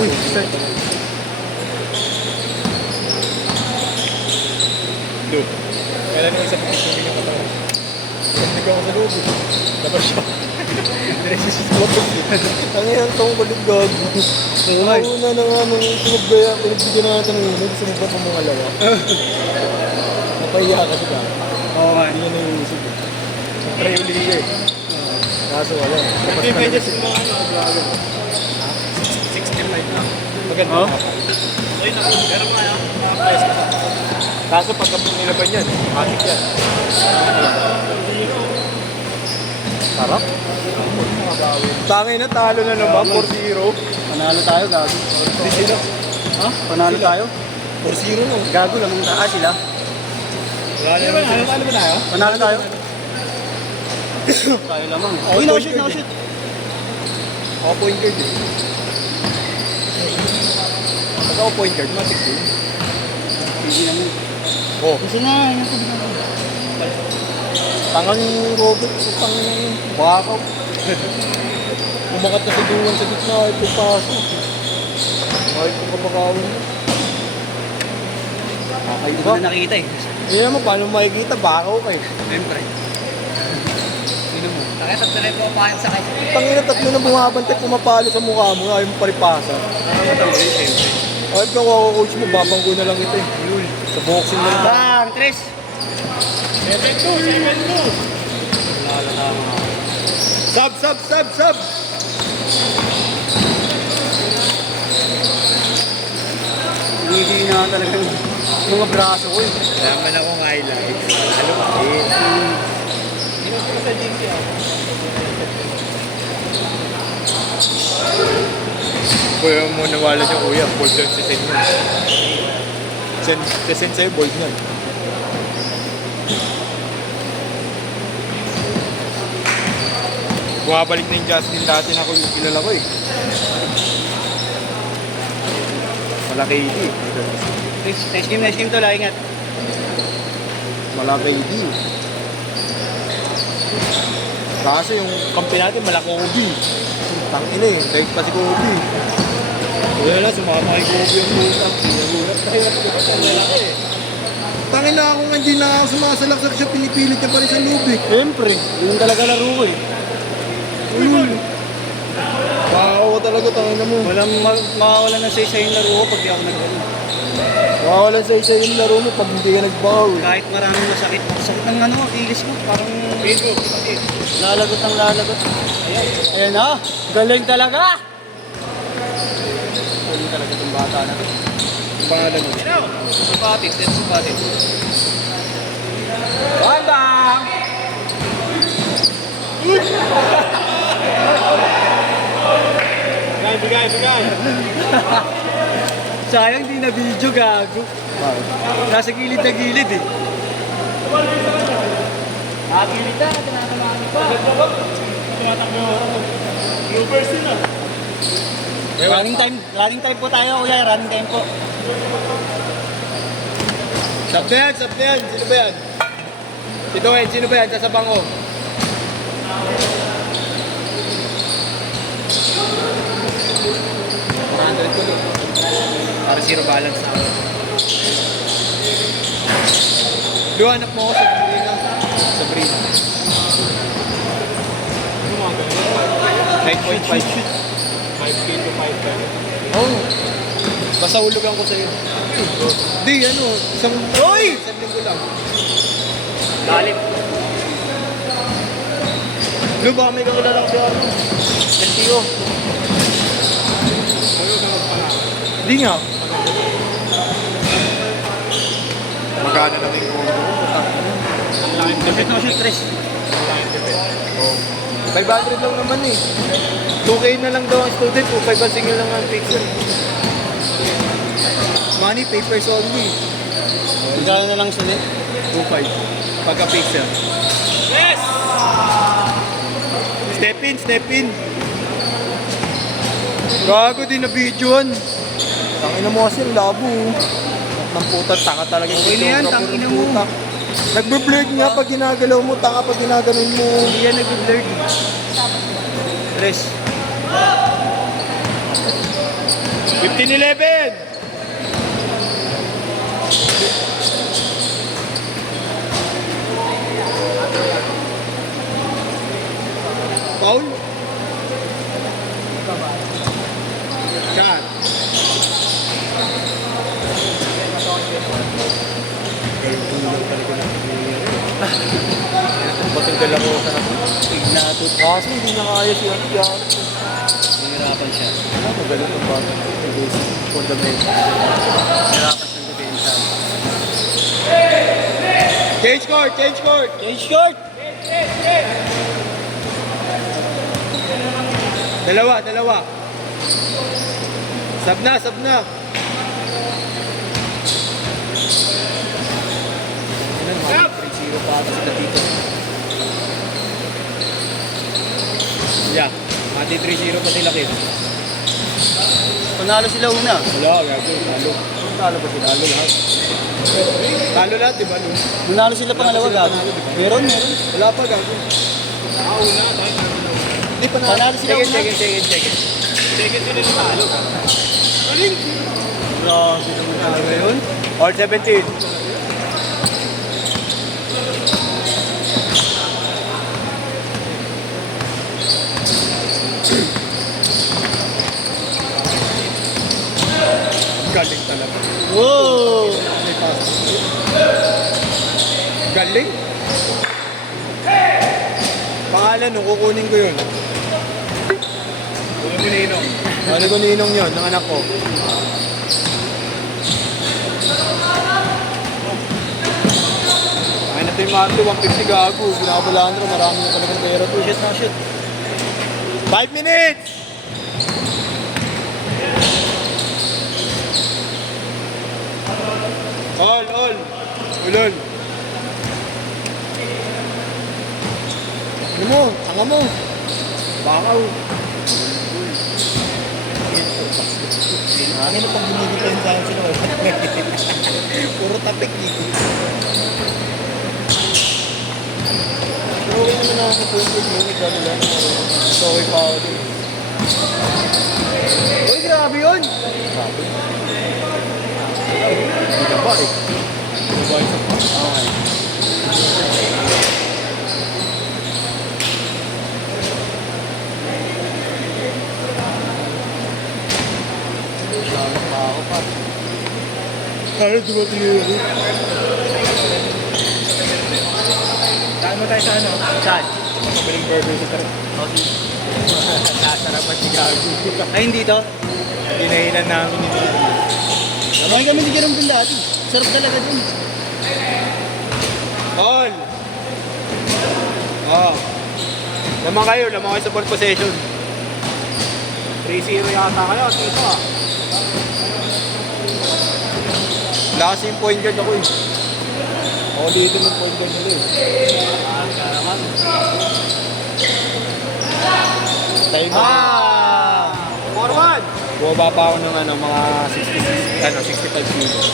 Uy, start. Dude, kailan yung isang pagkakas yung katawan? Hindi ko ako sa loob. Dapat siya. Diretso siya sa motor. Ang yan, itong kulit gag. Nauna na nga nung pinagbigyan natin ng ulo, gusto mo ba pang mga lawa? Napahiya kasi ba? Oo nga. Hindi na naiisip. Try yung liga eh. Kaso wala. Hindi, medyo sa mga vlogger. 16 light na. Maganda. Oh? Ay, naku. Pero mga price ka sa. Kaso pagka nilaban yan, matik yan. Sarap. Tangay na, talo na naman, 4-0. Panalo tayo, gago. Hindi sila. Ha? Panalo tayo? 4-0 no. Gago lang. Sila. Wala na naman. Ano ba tayo? Panalo tayo? Tayo lamang. Uy, nakashoot, nakashoot. Ako point guard eh. Pag ako point guard, matik yun. Hindi naman. Oh. Gusto na, yung tubig naman. Tangan yung Robert, tangan yung bakaw. Umakat na sa duwan sa gitna, ito paso. Kahit yung kabakawin mo. Hindi ko na nakikita eh. Hindi naman, paano makikita? Bakaw kayo. Siyempre. Sino mo? Nakita sa rin po paano sa akin. Tangin na tatlo na bumabantay, pumapalo sa mukha mo, ayaw mo palipasa. Kahit kung ako coach mo, babanggo na lang ito eh. Sa boxing na lang. Bang, Tres! 7-2! Sub, sub, sub, sub! Hindi na talaga yung mga braso ko eh. Naman akong highlights. Ano ba eh? Hindi ko sa GC ah. Kuya mo nawala siya kuya. Bold lang si Sen yun. Si Sen sa'yo bold nun. Bumabalik na yung Justin dati na yung kilala ko eh. Wala KD. Next game to lang, ingat. Wala KD. Kaso yung Kampi natin mala Kobe. tangina eh, kahit pa si Kobe. Wala na, sumama kay Kobe yung puta. Nagulat tayo na puta sa lalaki eh. Tangin na ako nga, hindi na ako sumasalaksak siya, pinipilit niya pa rin sa lubik. Siyempre, yun talaga laro ko eh. Wow, talaga, tangin na mo. Walang mawawala na sa isa yung laro ko pag di ako naglaro. Mawalan sa isa yung laro mo pag hindi ka nag-foul. Kahit maraming masakit. Sakit ng ano, ilis ko. Parang Pingo, lalagot ang lalagot. Ayan na, galing talaga! Galing talaga itong bata na to. pangalan mo. Supatit, then supatit. Bang! Bigay. Sayang di na video, gago. Nasa gilid na gilid eh. Gilid na, tinatamani pa. Bloopers din ah. Running time po tayo, kuya. Running time po. Sap na yan. Sino ba yan? Si Doen, sino ba yan? Sa bango. Para zero balance na ako. Luhanap mo ako sa Sabrina. Sabrina. 9.5. 5K to 5K. Oh, Basta hulugan ko sa'yo. di ano, isang... Oy! Isang linggo lang. Galit. Lu, baka may kakilala ko si ano. LTO. Hindi nga. Magkano naman yung combo? Debit na siya, Tres. 500 lang naman eh. 2K na lang daw ang student o 5 ang single lang ang pixel. Money, papers only. Magkano na lang sila. 2.5. Pagka-pixel. Yes! Step in. Gago din na videoan. Tangina mo kasi ang labo. Ng puta, tanga talaga. Okay na yan, tangina mo. Nagbe-blurred nga pag ginagalaw mo, tanga pag ginaganon mo. Hindi yan nag-blurred. Tres. 15-11. Foul? Shot. Bating dala ko sa Ignatot. Kaso hindi na kaya si ano yan. Nahirapan siya. Magaling ang bata. Basic fundamental. Nahirapan siyang depensa. Change court! Change court! Change short! Dalawa. Sab na. Stop! 3-0 pa ata si Tatito. Yeah. Mati 3-0 pa sila, kid. Panalo sila una. Wala, gago. Talo. Talo ba sila? Talo lahat. Talo lahat, di ba? No? Manalo sila pangalawa gago. Meron. Wala pa gago. Una, tayo. Hindi pa na. Panalo sila una. Second. Second sila ni talo. Galing. Grabe naman talaga yun. Or 17. Galing talaga. Wow! Galing. Pangalan nung kukunin ko yun. Kunin mo Ninong. Ano ko ninong yun, ng anak ko. Ay na ito yung Marto, 150 gago. Binakabalaan rin, marami na talagang pera to. Shoot. 5 minutes! All. Ulol. Ano mo? Tanga mo. Bakaw. Ano na pag binibigyan sa akin sila? Puro tapik dito. Pero okay naman ako po yung clinic. Ano lang. So, okay pa ako din. Uy, grabe yun! Grabe. Hindi ka ba eh. Ano di ba tinuro? Saan mo tayo sa ano? Saan? Mabiling burger sa tarap. Sasarapan si gago. Ay, hindi to. Ginahinan namin yun. Naman kami ni Jerome dun dati. Sarap talaga dun. All! Oh. Lamang kayo sa ball possession. 3-0 yata kayo. Tito ah. Last yung point guard ako eh. Ako dito ng point guard nila eh. Naman. Time Forward! Bumaba pa ako ng mga 65 kilos.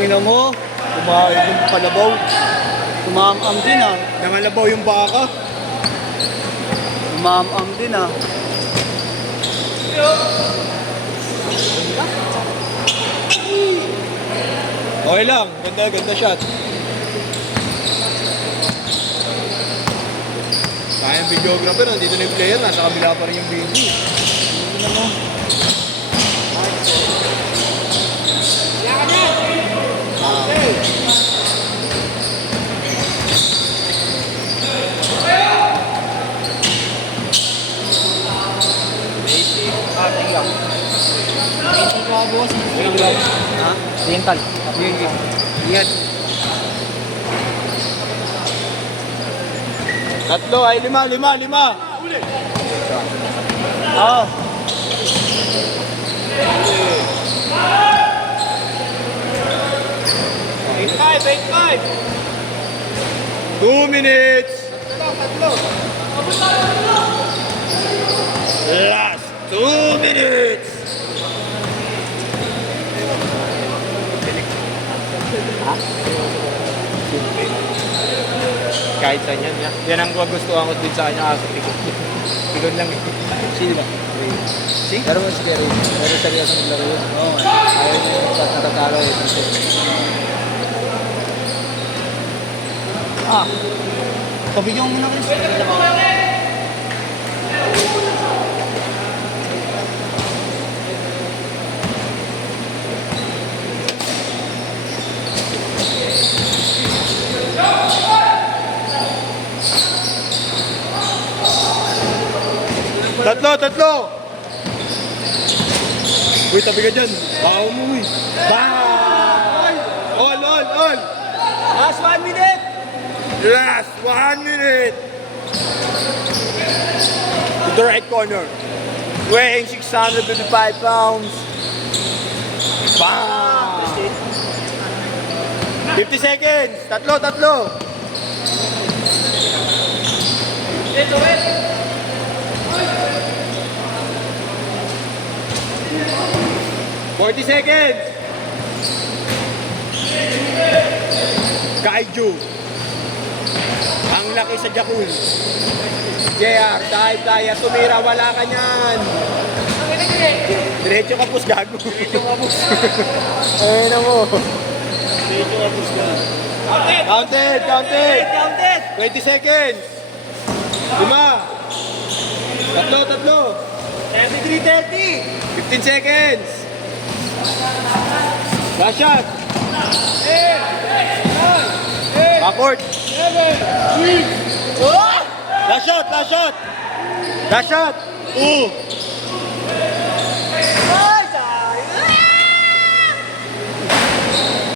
Ina mo. Kumain yung palabaw. Tumamam din ah. Nangalabaw yung baka. Tumamam din ah. Okay lang. Ganda shot. Kaya yung videographer, nandito na yung player. Nasa kabila pa rin yung video. Ha? Dental. Ingat. Tatlo ay lima. Oo. Eight five. 2 minutes. Last 2 minutes! Kahit saan yan. Yan ang gugustuhan ko din sa kanya kaso pikon. Pikon lang eh. Sino ba? See? Pero mas Gary. Pero seryoso maglaro yun. Oo. Ayaw niya yung natatalo eh. Ah. Pabigyan mo muna Chris. Tatlo! Uy, tabi ka dyan. Baka umuwi. Bye! All! Last 1 minute! Last 1 minute! To the right corner. Weighing 655 pounds. Bang! 50 seconds. Tatlo. 40 seconds. Kaiju. Ang laki sa Jakul. JR, dahil tumira, wala ka niyan. Diretso ka pus, gago. Ayun na mo. Counted. 20 seconds. 5. Tatlo. 33-30! 15 seconds. Last shot. Backward. Last shot. 2.